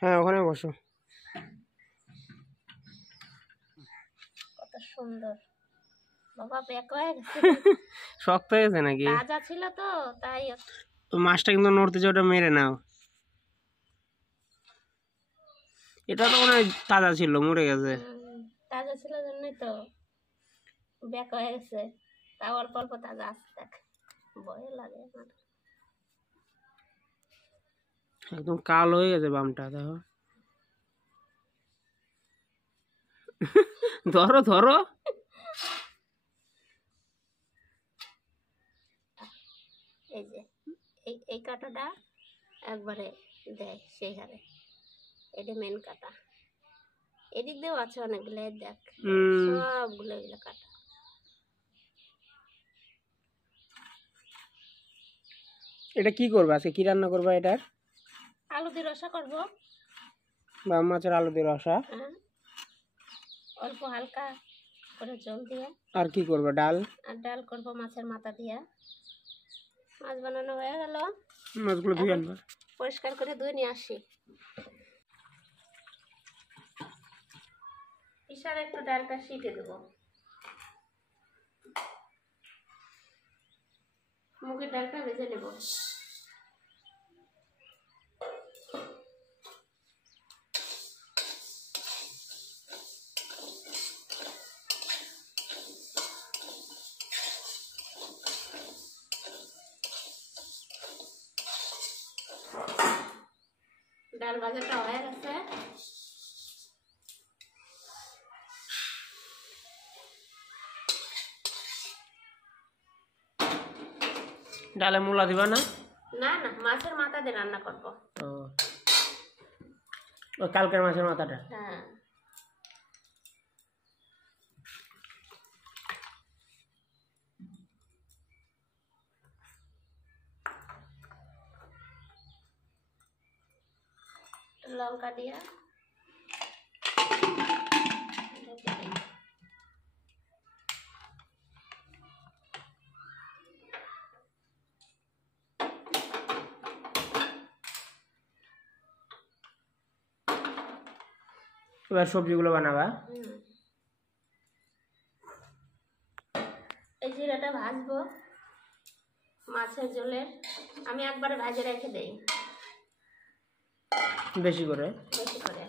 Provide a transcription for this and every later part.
হ্যাঁ ওখানে বসো। কত সুন্দর বাবা, ব্যাক হয়ে গেছে। শক্ত হয়ে গেছে নাকি? তাজা ছিল তো তাই। মাছটা কিন্তু নড়তেছে, ওটা মেরে নাও। এটা তো মনে হয় তাজা ছিল, মরে গেছে। তাজা ছিল জন্যই তো ব্যাক হয়ে গেছে। তাও অল্প অল্প তাজা আছে, দেখ ভয় লাগে আমার। একদম কালো হয়ে গেছে বামটা, দেখো। ধরো ধরো। এই যে এই কাঁটাটা একবারে দেয় সেই হারে, এটা মেন কাঁটা। এদিক দিয়েও আছে অনেকগুলো, দেখ সবগুলো এগুলো কাটা। এটা কি করবা আজকে? কি রান্না করবা এটার? আলু দিয়ে রসা করবো। বাম মাছের আলু দিয়ে রসা? অল্প হালকা করে জল দিয়ে। আর কি করবা? ডাল? আর ডাল করবো মাছের মাথা দিয়ে। মাছ বানানো হয়ে গেল, মাছগুলো ধুয়ে আনবা। পরিষ্কার করে ধুয়ে নিয়ে আসি। ইশারা একটু ডালটা শিখে দেবো। মুগের ডালটা ভেজে নেব। ডাল ভাজাটা হয়ে গেছে। ডালে মূলা দিবা না? না না, মাছের মাথা দিয়ে রান্না করবো। ও কালকের মাছের মাথাটা? হ্যাঁ। লঙ্কা দিয়ে এবার সবজিগুলো বানাবা। এই জিরাটা ভাজবো মাছের ঝোলের। আমি একবারে ভাজে রেখে দেই, বেশি করে। বেশি করে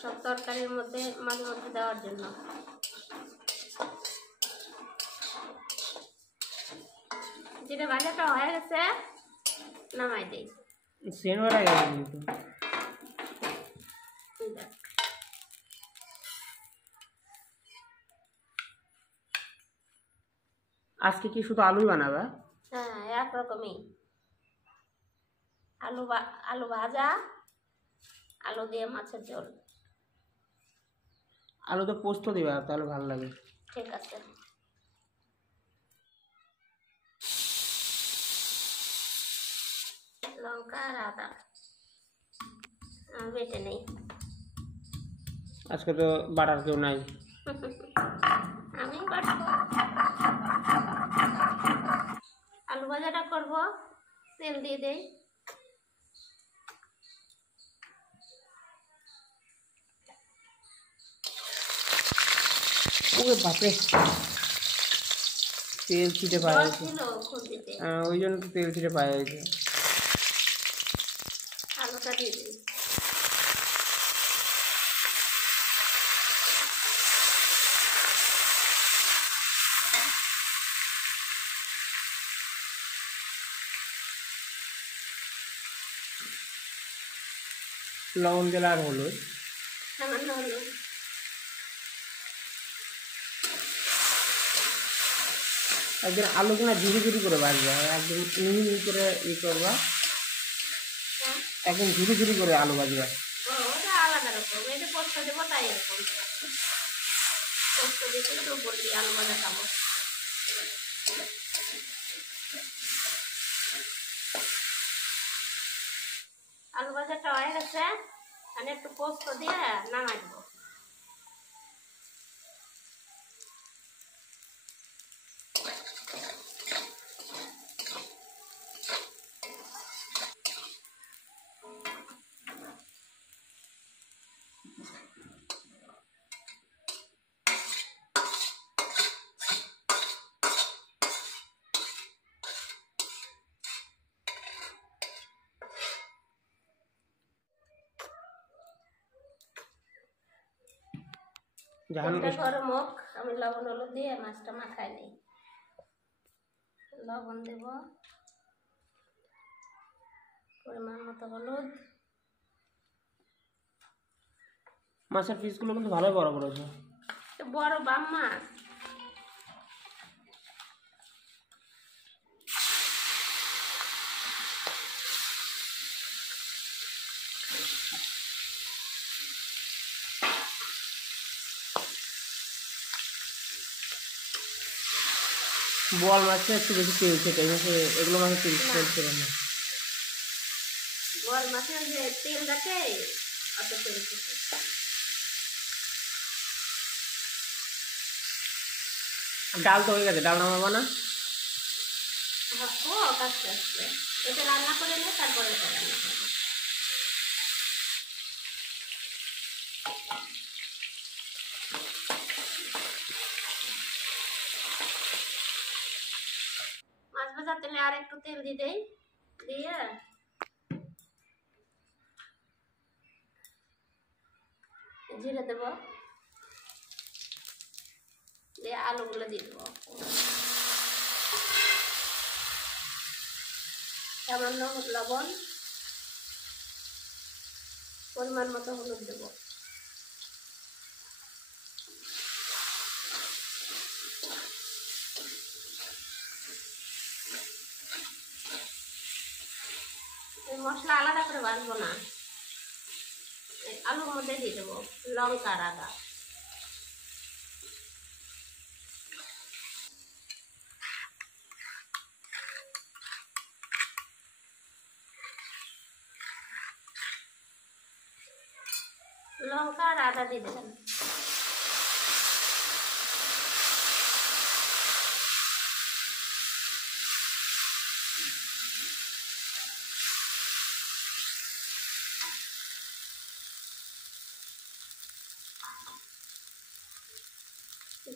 সব তরকারির মধ্যে মাঝে মধ্যে দেওয়ার জন্য। যেটা ভাজাটা হয়ে গেছে নামাই দেই। সেন হয়ে গেছে কিন্তু। আজকে কি শুধু আলুই বানাবা? হ্যাঁ, একরকমই। আলু ভাজা, আলু দিয়ে মাছের ঝোল। আলু তো পোস্ত দিবা, তাহলে ভালো লাগে। ঠিক আছে। লঙ্কা আর আদা বেটে নেই। আজকে তো বাটার কেউ নাই। আমি বাটবো। আলু ভাজাটা করবো, তেল দিয়ে দেই। ওরে বাপরে, তেল ছিটে পায়ে গেছে। ওই জন্য তো তেল ছিটে পায়ে গেছে। আলুটা দিয়ে দিই। লবণ দিলে আর হলুদ, সামান্য হলুদ। একদিন আলু কিনা ঝুড়ি ঝুড়ি করে ভাজবা, একদম মিহি মিহি করে করবা। একদম ঝুড়ি ঝুড়ি করে আলু ভাজবা। ওটা আলাদা রকম, এটা পোস্ত দেবো তাই এরকম। পোস্ত দিয়ে তো উপর দিয়ে আলু ভাজা খাবো। আলু ভাজাটা হয়ে গেছে, আমি একটু পোস্ত দিয়ে নামাই দেবো। তেলটা গরম হোক, আমি লবণ হলুদ দিয়ে মাছটা মাখাই নিই। লবণ দেব, পরিমাণ মতো হলুদ। মাছের পিসগুলো কিন্তু ভালোই বড় বড় আছে, বড় বাম মাছ। বোয়াল মাছে একটু বেশি তেল খেতে, এগুলো মাছের তেল চলছে না। বোয়াল মাছের যে তেল দেখে অত তেল খেতে। ডাল তো হয়ে গেছে, ডাল নামাবো না? ও আস্তে আস্তে এটা রান্না করে নিয়ে তারপরে এটা রান্না করবো। মাছ ভাজা তেলে আর একটু তেল দিয়ে দেই, দিয়ে জিরে দেব, দিয়ে আলুগুলো দিয়ে দেবো। সামান্য লবণ, পরিমাণ মতো হলুদ দেব। মশলা আলাদা করে ভাজবো না, আলুর মধ্যে দিয়ে দেবো লঙ্কা আর আদা। লঙ্কা আর আদা দিয়ে দেবেন।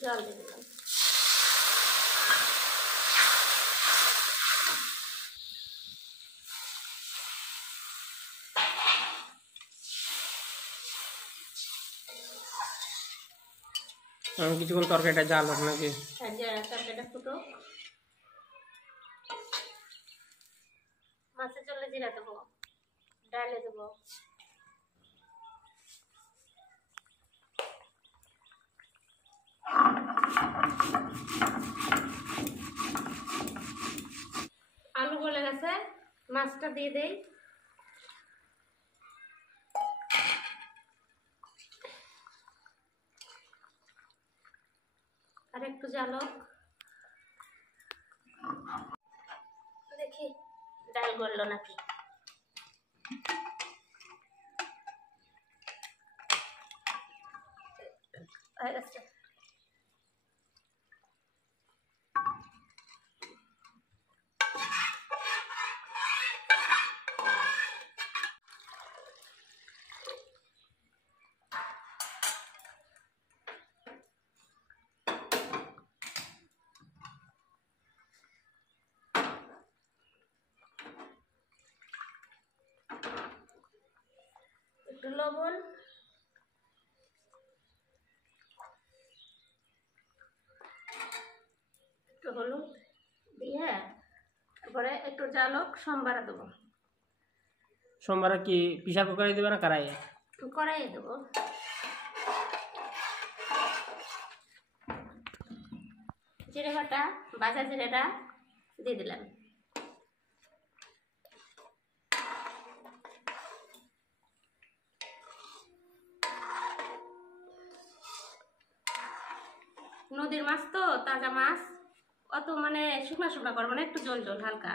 জল দিয়ে দিলাম। কিছুক্ষণ তরকারিটা জাল হোক নাকি? তরকারিটা ফুটো, মাছের জলে জিরা দেবো, ডালে দেবো, আলু গলে গেছে, মাছটা দিয়ে দেই। আর একটু জালো, দেখি ডাল গললো নাকি। হয়ে গেছে। একটু লবণ, একটু হলুদ দিয়ে তারপরে একটু জালক সোমবারে দেবো। সোমবারে কি প্রেসার কুকারে দেবে না কড়াইয়ে? কড়াইয়ে দেবো। জিরে বাটা, ভাজা জিরেটা দিয়ে দিলাম। নদীর মাছ তো, তাজা মাছ, অত মানে শুকনা শুকনা করবো না, একটু জল জল হালকা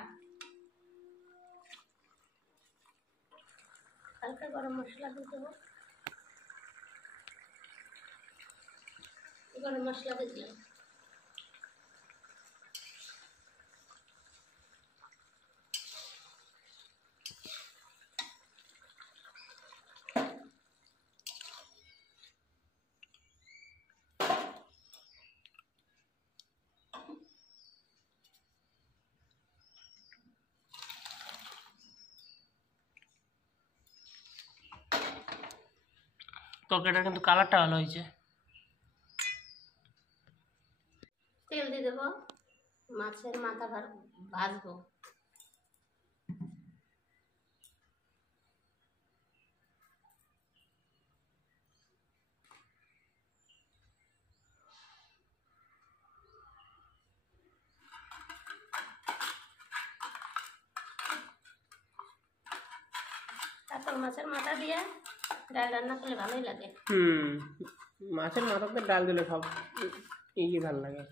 হালকা। গরম মশলা দিয়ে দেবো, গরম মশলা দিয়ে দিলাম। তরকারিটা কিন্তু কালারটা ভালো হয়েছে। মাছের মাথা ভাজবো। কাতল মাছের মাথা দিয়ে ডাল রান্না করলে ভালোই লাগে। মাছের মাথাতে ডাল দিলে সব ইয়ে ভালো লাগে,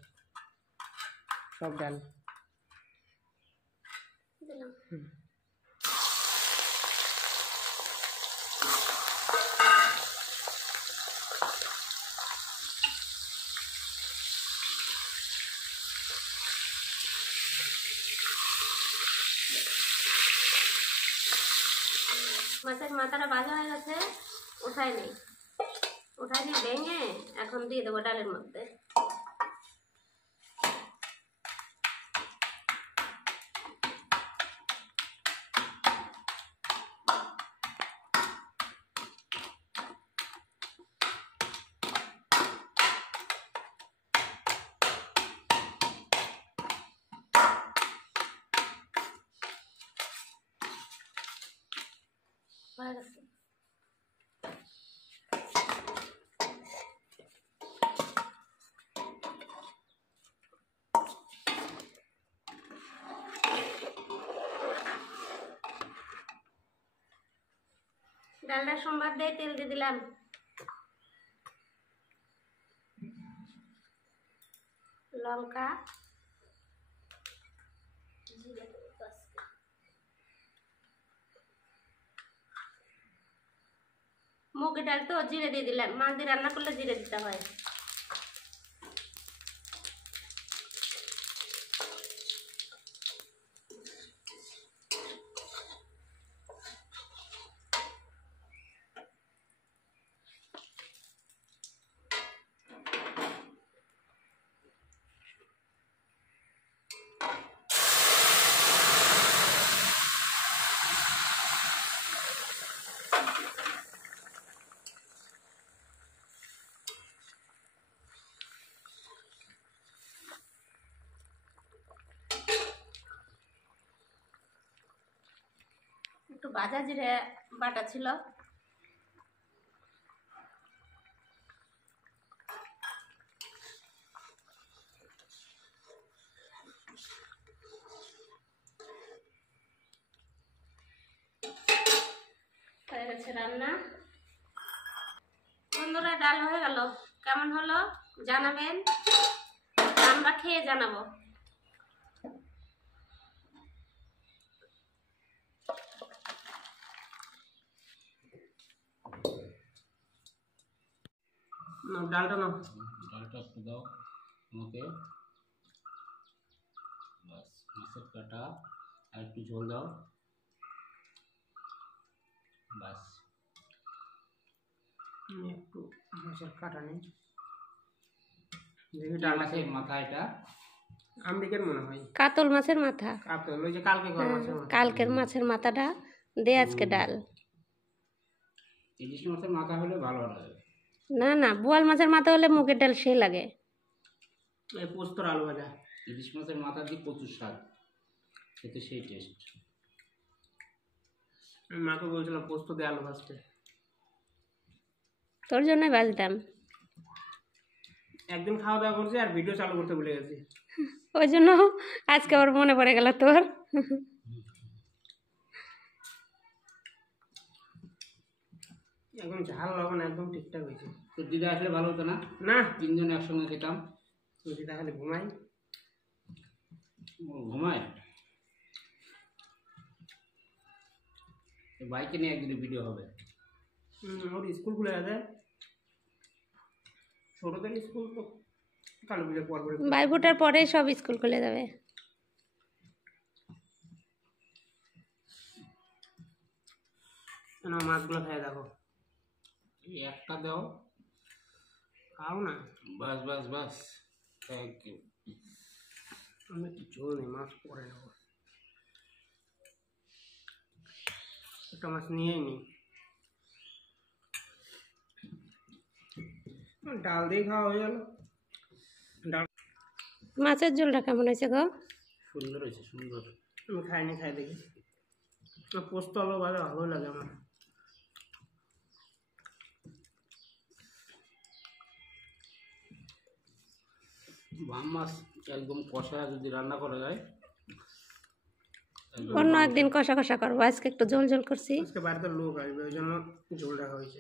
সব ডাল দিলাম। মাছের মাথাটা ভাজা হয়ে গেছে, উঠাই নেই, উঠাই নিয়ে ভেঙে এখন দিয়ে দেবো ডালের মধ্যে। হয়ে গেছে। ডালটা সোমবার দিয়ে তেল দিয়ে দিলাম, লঙ্কা, জিরে, মুগের ডাল তো জিরে দিয়ে দিলাম, মাছ দিয়ে রান্না করলে জিরে দিতে হয়। একটু ভাজা জিরে বাটা ছিল, হয়ে গেছে রান্না। বন্ধুরা, ডাল হয়ে গেল, কেমন হলো জানাবেন, আমরা খেয়ে জানাবো। ডালটা নাও, ডালটা একটু দাও আমাকে, বাস। মাছের কাটা আর একটু ঝোল দাও, বাস। একটু মাছের কাটা নেই, দেখি ডালটা মাছের মাথা, এটা আমদিকের মনে হয় কাতল মাছের মাথা, কাতল, ওই যে কালকে করা মাছের মাথা। কালকের মাছের মাথাটা দে আজকে ডাল। ইলিশ মাছের মাথা হলে ভালো লাগে। না না, বোয়াল মাছের মাথা হলে মুগের ডাল সেই লাগে। এই পোস্তর আলু ভাজা, ইলিশ মাছের মাথা দিয়ে প্রচুর স্বাদ, খেতে সেই টেস্ট। আমি মাকে বলছিলাম পোস্ত দিয়ে আলু ভাজতে, তোর জন্যই বাজতাম। একদিন খাওয়া দাওয়া করছি আর ভিডিও চালু করতে ভুলে গেছি, ওই জন্য আজকে ওর মনে পড়ে গেল তোর। এখন ঝাল লবণ একদম ঠিকঠাক হয়েছে। তোর দিদা আসলে ভালো হতো না? না, তিনজন একসঙ্গে খেতাম। তোর দিদা খালি ঘুমাই, ও ঘুমায়। বাইকে নিয়ে একদিন ভিডিও হবে। ওর স্কুল খুলে গেছে, ছোটদের স্কুল তো কালী পুজোর পর পরে। ভাইফোঁটার পরেই সব স্কুল খুলে যাবে। না, মাছগুলো খেয়ে দেখো, এই একটা দাও, খাও না। বাস বাস বাস, থ্যাংক ইউ। আমি একটু ঝোল নেই, মাছ পরে নেবো, একটা মাছ নিয়েই নি। ডাল দিয়ে খাওয়া হয়ে গেল। ডাল মাছের ঝোলটা কেমন হয়েছে গো? সুন্দর হয়েছে, সুন্দর। আমি খাইনি, খাই দেখি। পোস্ত আলু ভাজা ভালো লাগে আমার। বাম মাছ একদম কষা যদি রান্না করা যায়, একদম অন্য একদিন কষা কষা করবো, আজকে একটু ঝোল ঝোল করছি। আজকে বাড়িতে লোক আসবে, ওই জন্য ঝোল রাখা হয়েছে।